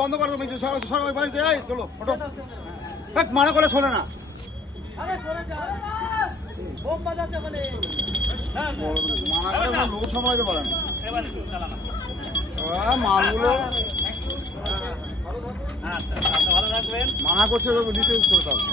বন্ধ করো তুমি, সবাই বাড়িতে চলো ওটো, মানা করলে শোনে না। মানা করে লোক সামলাইতে পারে না মালগুলো, মানা করছে নিতে করতে হবে।